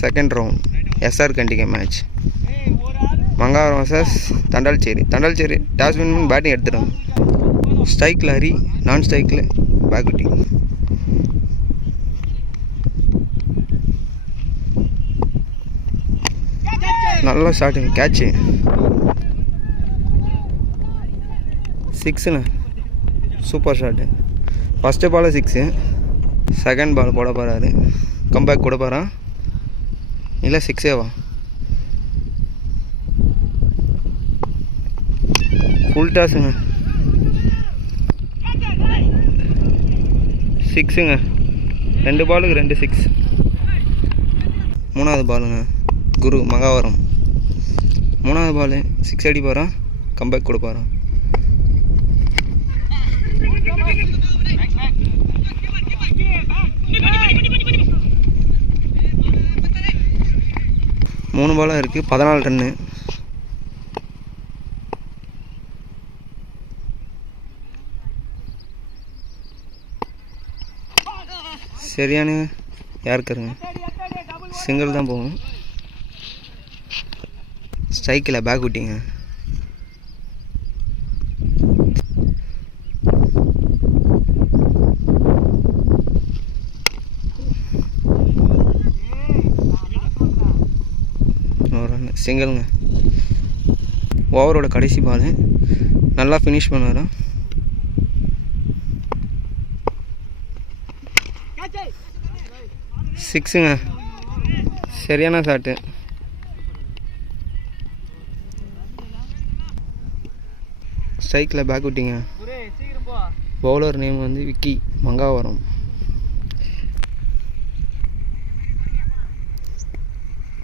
Second round SR Kandigai match. Mangavaram versus Thandalcheri. Thandalcheri toss win பண்ணி batting எடுத்துட்டாங்க. ஸ்ட்ரைக்கில் ஹரி, நான் ஸ்ட்ரைக்கில் பாக்குட்டி. நல்லா ஷாட்டுங்க, கேட்சு 6ண்ணே. Super shot. First ball 6, second ball போட போகிறாரு. கம்பேக் கூட போகிறான், இல்லை 6ஏவா? ஃபுல் டாஸுங்க, 6ங்க. 2 பாலுக்கு 2 6. மூணாவது பாலுங்க, குரு மகாவரம். மூணாவது பால் 6 அடி போகிறான், கம்பேக் கூட போகிறான். மூணு பாலாக இருக்குது, 14 ரன்னு. சரியான யாருக்குங்க, சிங்கிள் தான் போகும். ஸ்ட்ரைக்கில் பேக் விட்டிங்க. சிங்கிள்ங்க. ஓவரோட கடைசி பால் நல்லா ஃபினிஷ் பண்ணுவாராம். சிக்ஸுங்க, சரியான ஷாட்டு. ஸ்ட்ரைக்கில் பேக் விட்டிங்க. பவுலர் நேம் வந்து விக்கி மங்காவரம்.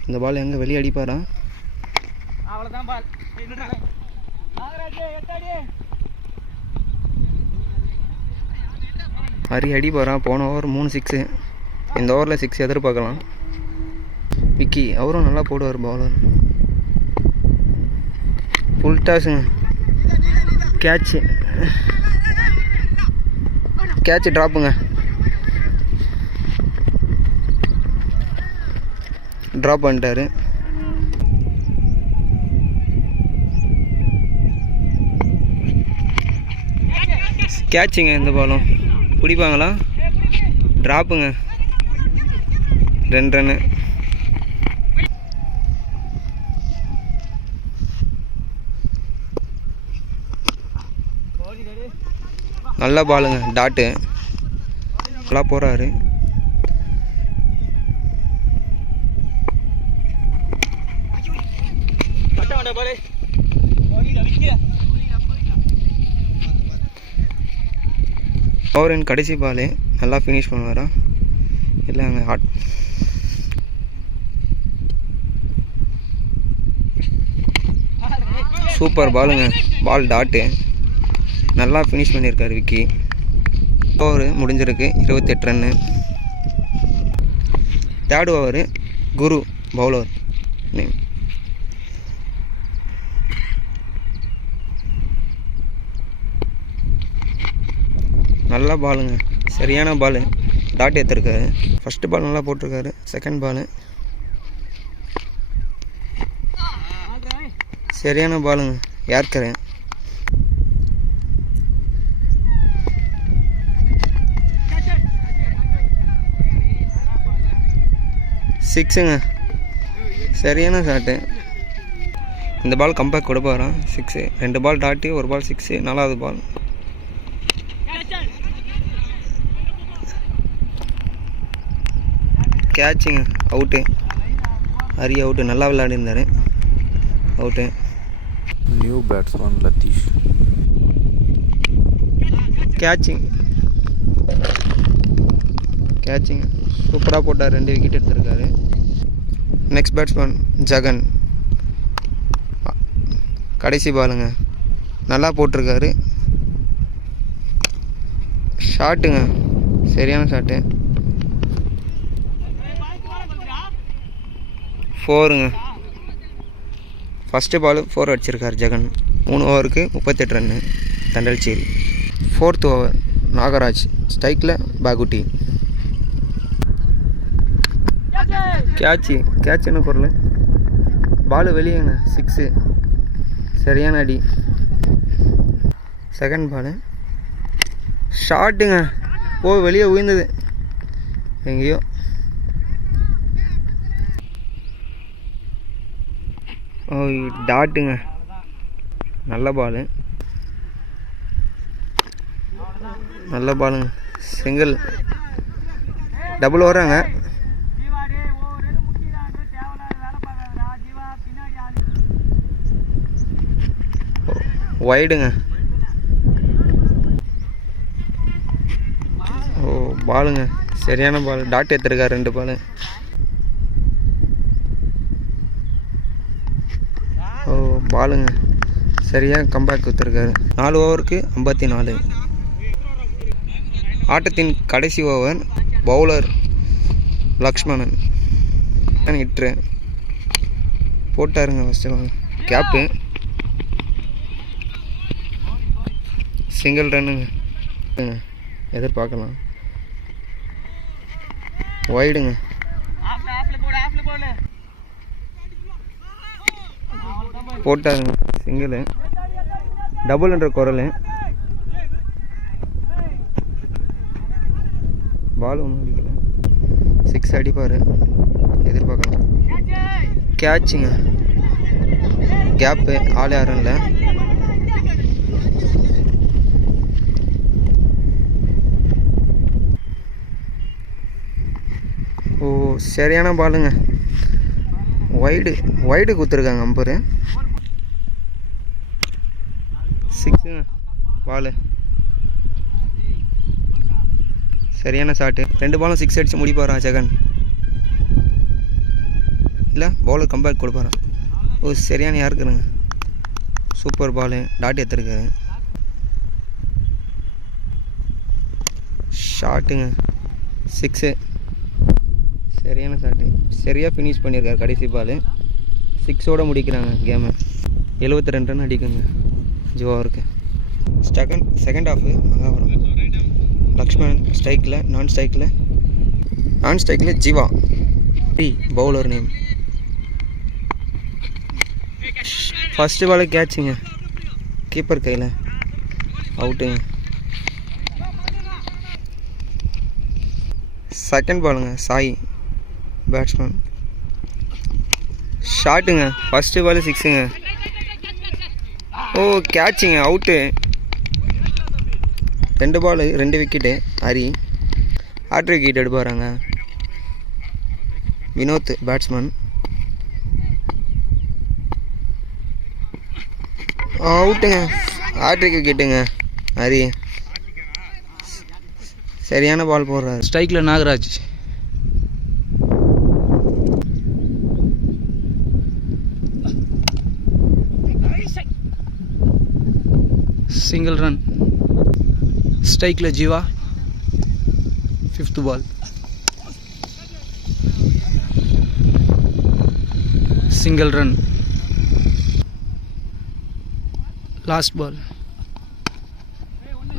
இந்த பால் எங்கே வெளியே அடிப்பாரா? ஹரி அடி போகிறான். போன ஓவர் 3 6, இந்த ஓவரில் 6 எதிர்பார்க்கலாம். விக்கி அவரும் நல்லா போடுவார் பவுலர். ஃபுல் டாஸுங்க, கேட்சு ட்ராப்புங்க. ட்ராப் பண்ணிட்டாரு. கேட்சுங்க. இந்த பாலும் பிடிப்பாங்களா? ட்ராப்புங்க, 2 ரன்னு. நல்ல பாலுங்க, டாட்டு நல்லா போகிறாரு. ஓவரின் கடைசி பால் நல்லா ஃபினிஷ் பண்ணுவாரா? இல்லைங்க, ஹாட். சூப்பர் பாலுங்க, பால் டாட்டு நல்லா ஃபினிஷ் பண்ணியிருக்காரு விக்கி. ஓவர் முடிஞ்சிருக்கு, 28 ரன்னு. தேர்ட் ஓவர் குரு பவுலர் நேம். நல்லா பாலுங்க, சரியான பால், டாட் ஏற்றிருக்காரு. ஃபஸ்ட்டு பால் நல்லா போட்டிருக்காரு. செகண்ட் பால் சரியான பாலுங்க, யார்க்கரு. சிக்ஸுங்க, சரியான ஷாட்டு. இந்த பால் கம்பேக் கொடுக்க வரான். 6, 2 பால் டாட்டு, 1 பால் 6. 4வது பால் கேட்சுங்க, அவுட்டு. ஹரி அவுட்டு, நல்லா விளையாடிருந்தார், out. New batsman Latheesh. Catching சூப்பராக போட்டார், 2 விக்கெட் எடுத்திருக்காரு. Next batsman Jagan. கடைசி பாலுங்க, நல்லா போட்டிருக்காரு. ஷாட்டுங்க, சரியான ஷாட்டு. 4ங்க. ஃபஸ்ட்டு பால் 4 அடிச்சிருக்கார் ஜெகன். 3 ஓவருக்கு 38 ரன்னு. தண்டால்சேரி. 4th over Nagaraj. ஸ்ட்ரைக்கில் பாகுட்டி. கேட்ச் என்ன பொருள்? பால் வெளியேங்க, 6. சரியான அடி. செகண்ட் பால் ஷாட்டுங்க. வெளியே உயர்ந்தது எங்கேயோ. டாட்டுங்க. நல்ல பாலுங்க. சிங்கிள். டபுள் வராங்க. வைடுங்க. பாலுங்க. சரியான பால். டாட் எடுத்துருக்காரு 2 பால். பாலுங்க. சரியாக கம்பேக் கொடுத்துருக்காரு. 4 ஓவருக்கு 54. ஆட்டத்தின் கடைசி ஓவர். பவுலர் லக்ஷ்மணன் ஹிட்ரு போட்டாருங்க. First gap. சிங்கிள் ரன்னுங்க. எதிர்பார்க்கலாம். வைடுங்க. போட்டாருங்க. சிங்கிள். டபுள்ன்ற குரல். பால் ஒன்றும் அடிக்கல. 6 அடிப்பார். எதிர்பார்க்கலாம். கேட்சுங்க. கேப்பு. ஆள் யாரும் இல்லை. சரியான பாலுங்க. வைடு கொடுத்துருக்காங்க அம்பரு. 6ங்க பாலு. சரியான ஷாட்டு. 2 பாலும் 6 அடித்து முடிப்பாரா ஜெகன்? இல்லை, பவுலர் கம்பேக் கொடுப்பாரா? சரியான யாருக்குறங்க. சூப்பர் பாலு. டாட் எடுத்துருக்காரு. ஷாட்டுங்க. 6. சரியான ஷாட்டு. சரியாக ஃபினிஷ் பண்ணியிருக்காரு. கடைசி பால் 6ஓட முடிக்கிறாங்க கேமு. 72 ரன் அடிக்குங்க ஜிவாவுக்கு. Second half Mangavaram. லக்ஷ்மணன் ஸ்ட்ரைக்கில். நான் ஸ்ட்ரைக்கில் Jeeva. Bowler name. First ball கேட்சுங்க. கீப்பர் கையில். அவுட்டுங்க. செகண்ட் பாலுங்க. சாய் பேட்ஸ்மேன். ஷாட்டுங்க. ஃபஸ்ட்டு பால் 6ங்க. கேட்சுங்க. Out. 2 ball 2 wicket. Hari hattrick wicket எடுப்பாராங்க. வினோத் பேட்ஸ்மேன். அவுட்டுங்க. ஹாட்ரிக் விக்கெட்டுங்க. ஹரி சரியான பால் போடுறாரு. ஸ்ட்ரைக்கில் நாகராஜ். Single run. ஸ்ட்ரைக்கில் Jeeva. 5th ball. Single run. Last ball.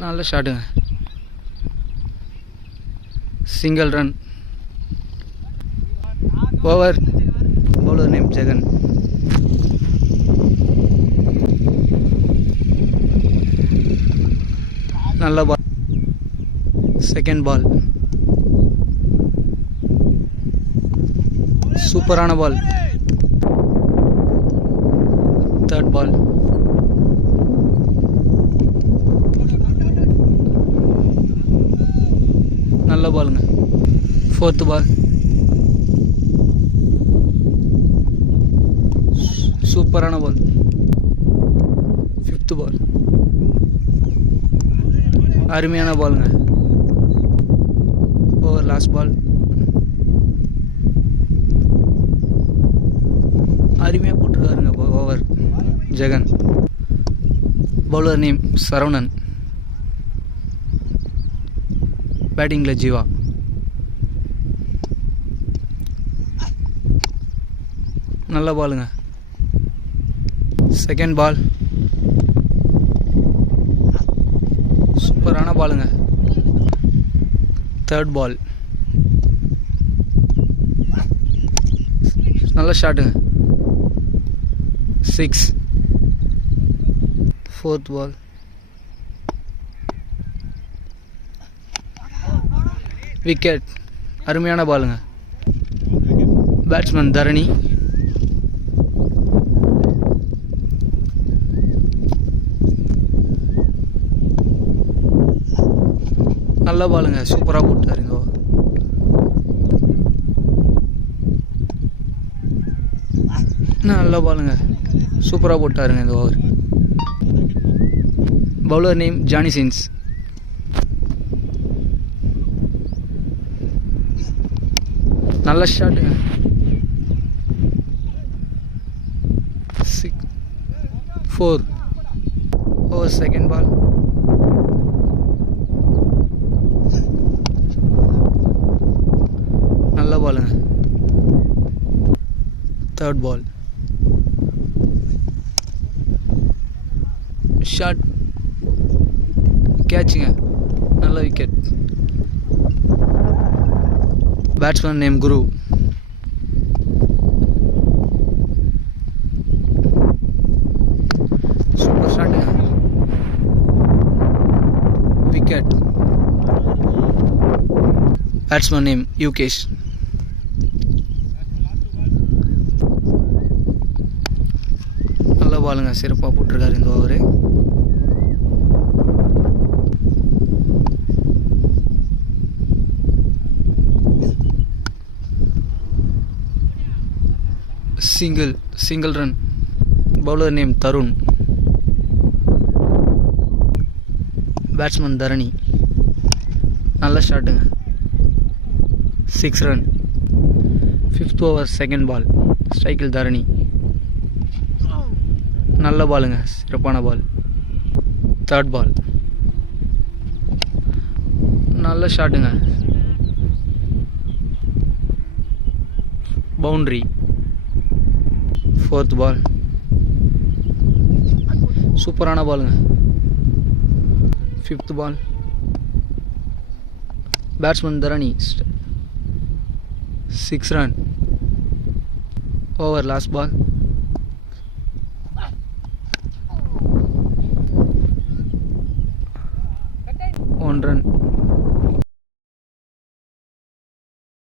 நல்ல ஷாட்டுங்க. Single run. Over. Bowler name Jagan. நல்ல பால். Second ball. சூப்பரான பால். Third ball. நல்ல பாலுங்க. 4th பால். சூப்பரான பால். 5th ball. அருமையான பாலுங்க. ஓவர். Last ball. அருமையாக போட்டிருக்காருங்க over Jegan. Bowler name Saravanan. பேட்டிங்கில் ஜீவா. நல்ல பாலுங்க. Second ball. சூப்பரான பாலுங்க. Third ball. நல்ல ஷாட்டுங்க. 6. 4th ball. விக்கெட். அருமையான பாலுங்க. பேட்ஸ்மேன் தரணி. நல்ல பாலுங்க, சூப்பராக போட்டாருங்க. நல்ல பாலுங்க, சூப்பராக போட்டாருங்க இந்த over. Bowler name Johnny Sins. நல்ல ஷாட்டுங்க. 4 ஓவர் செகண்ட் பால். நல்ல பாலுங்க. 3rd பால். ஷாட், கேட்சுங்க, நல்ல wicket. Batsman name Guru. Super ஷாட்டுங்க, விக்கெட். Batsman name Yugesh. நல்ல பாலுங்க, சிறப்பாக போட்டிருக்காரு இந்த over. Single run. Bowler name Tharun. Batsman Dharani. நல்ல ஷாட்டுங்க, 6 run. 5th over second ball. ஸ்ட்ரைக்கில் தரணி. நல்ல பாலுங்க, சிறப்பான பால். 3rd பால். நல்ல ஷாட்டுங்க, பவுண்ட்ரி. 4th பால். சூப்பரான பாலுங்க. 5th ball. Batsman Dharani. 6 run. Over last ball. 1 run.